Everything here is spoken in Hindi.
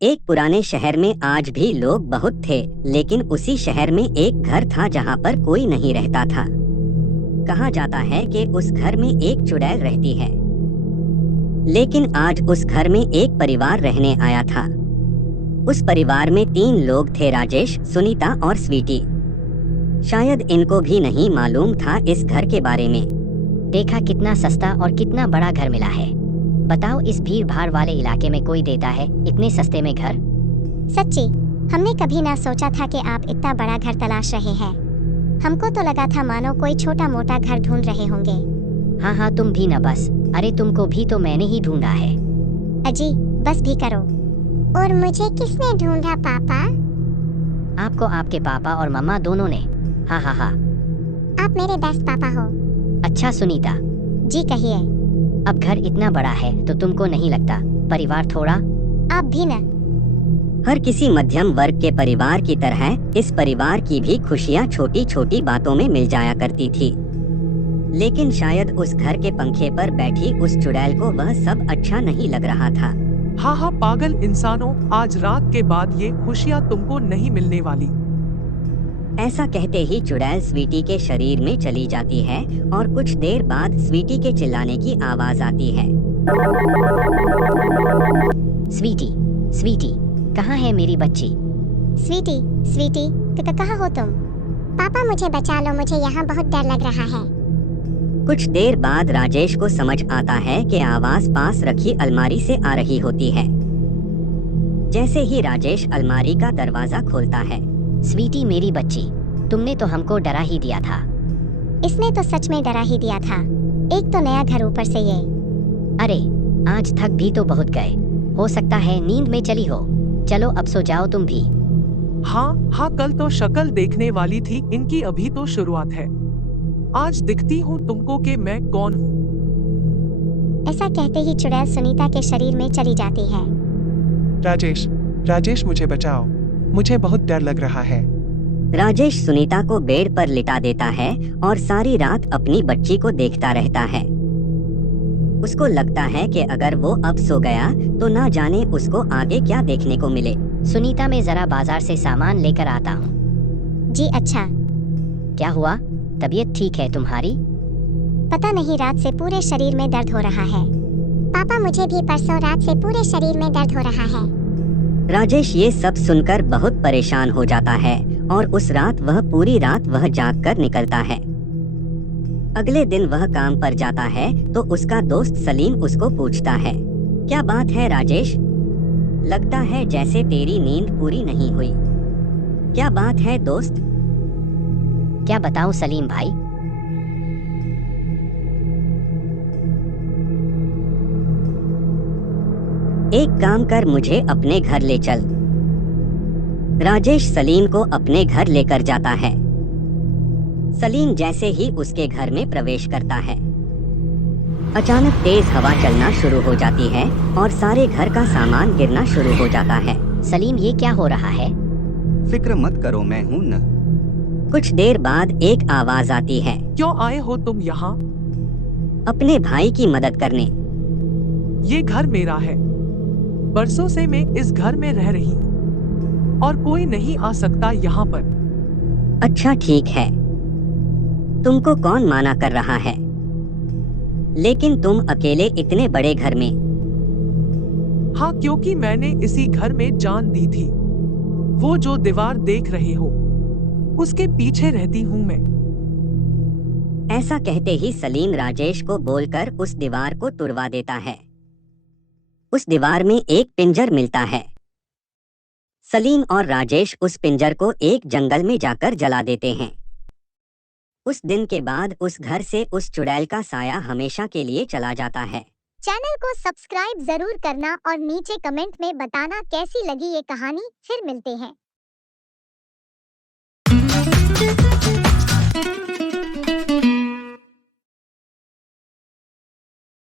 एक पुराने शहर में आज भी लोग बहुत थे, लेकिन उसी शहर में एक घर था जहाँ पर कोई नहीं रहता था। कहा जाता है कि उस घर में एक चुड़ैल रहती है। लेकिन आज उस घर में एक परिवार रहने आया था। उस परिवार में 3 लोग थे, राजेश, सुनीता और स्वीटी। शायद इनको भी नहीं मालूम था इस घर के बारे में। देखा कितना सस्ता और कितना बड़ा घर मिला है। बताओ, इस भीड़ भाड़ वाले इलाके में कोई देता है इतने सस्ते में घर? सच्ची, हमने कभी ना सोचा था कि आप इतना बड़ा घर तलाश रहे हैं। हमको तो लगा था मानो कोई छोटा मोटा घर ढूंढ रहे होंगे। हाँ, तुम भी ना बस। अरे तुमको भी तो मैंने ही ढूंढा है। अजी, बस भी करो। और मुझे किसने ढूंढा पापा? आपको आपके पापा और मम्मा दोनों ने। हाँ। आप मेरे बेस्ट पापा हो। अच्छा सुनीता, जी कहिए। अब घर इतना बड़ा है तो तुमको नहीं लगता परिवार थोड़ा? आप भी ना। हर किसी मध्यम वर्ग के परिवार की तरह इस परिवार की भी खुशियाँ छोटी छोटी बातों में मिल जाया करती थी। लेकिन शायद उस घर के पंखे पर बैठी उस चुड़ैल को वह सब अच्छा नहीं लग रहा था। हाँ, पागल इंसानों, आज रात के बाद ये खुशियाँ तुमको नहीं मिलने वाली। ऐसा कहते ही चुड़ैल स्वीटी के शरीर में चली जाती है और कुछ देर बाद स्वीटी के चिल्लाने की आवाज आती है। स्वीटी, कहाँ है मेरी बच्ची? स्वीटी, कहाँ हो तुम? पापा मुझे बचा लो, मुझे यहाँ बहुत डर लग रहा है। कुछ देर बाद राजेश को समझ आता है कि आवाज पास रखी अलमारी से आ रही होती है। जैसे ही राजेश अलमारी का दरवाजा खोलता है। स्वीटी मेरी बच्ची, तुमने तो हमको डरा ही दिया था। इसने तो सच में डरा ही दिया था। एक तो नया घर, ऊपर से ये। अरे आज थक भी तो बहुत गए, हो सकता है नींद में चली हो। चलो अब सो जाओ तुम भी। हाँ, कल तो शक्ल देखने वाली थी इनकी, अभी तो शुरुआत है। आज दिखती हूँ तुमको कि मैं कौन हूँ। ऐसा कहते ही चुड़ैल सुनीता के शरीर में चली जाती है। राजेश मुझे बचाओ, मुझे बहुत डर लग रहा है। राजेश सुनीता को बेड पर लिटा देता है और सारी रात अपनी बच्ची को देखता रहता है। उसको लगता है कि अगर वो अब सो गया तो ना जाने उसको आगे क्या देखने को मिले। सुनीता, मैं जरा बाजार से सामान लेकर आता हूँ। जी अच्छा। क्या हुआ, तबीयत ठीक है तुम्हारी? पता नहीं, रात से पूरे शरीर में दर्द हो रहा है। पापा, मुझे भी परसों रात से पूरे शरीर में दर्द हो रहा है। राजेश ये सब सुनकर बहुत परेशान हो जाता है और उस रात वह पूरी रात जाग कर निकलता है। अगले दिन वह काम पर जाता है तो उसका दोस्त सलीम उसको पूछता है, क्या बात है राजेश? लगता है जैसे तेरी नींद पूरी नहीं हुई। क्या बात है दोस्त? क्या बताऊं सलीम भाई, एक काम कर, मुझे अपने घर ले चल। राजेश सलीम को अपने घर लेकर जाता है। सलीम जैसे ही उसके घर में प्रवेश करता है, अचानक तेज हवा चलना शुरू हो जाती है और सारे घर का सामान गिरना शुरू हो जाता है। सलीम ये क्या हो रहा है? फिक्र मत करो, मैं हूँ न। कुछ देर बाद एक आवाज आती है, क्यों आए हो तुम यहाँ? अपने भाई की मदद करने। ये घर मेरा है, बरसों से मैं इस घर में रह रही हूँ और कोई नहीं आ सकता यहाँ पर। अच्छा ठीक है, तुमको कौन माना कर रहा है, लेकिन तुम अकेले इतने बड़े घर में? हाँ, क्योंकि मैंने इसी घर में जान दी थी। वो जो दीवार देख रहे हो, उसके पीछे रहती हूँ मैं। ऐसा कहते ही सलीम राजेश को बोलकर उस दीवार को तुड़वा देता है। उस दीवार में एक पिंजर मिलता है। सलीम और राजेश उस पिंजर को एक जंगल में जाकर जला देते हैं। उस दिन के बाद उस घर से उस चुड़ैल का साया हमेशा के लिए चला जाता है। चैनल को सब्सक्राइब जरूर करना और नीचे कमेंट में बताना कैसी लगी ये कहानी। फिर मिलते हैं।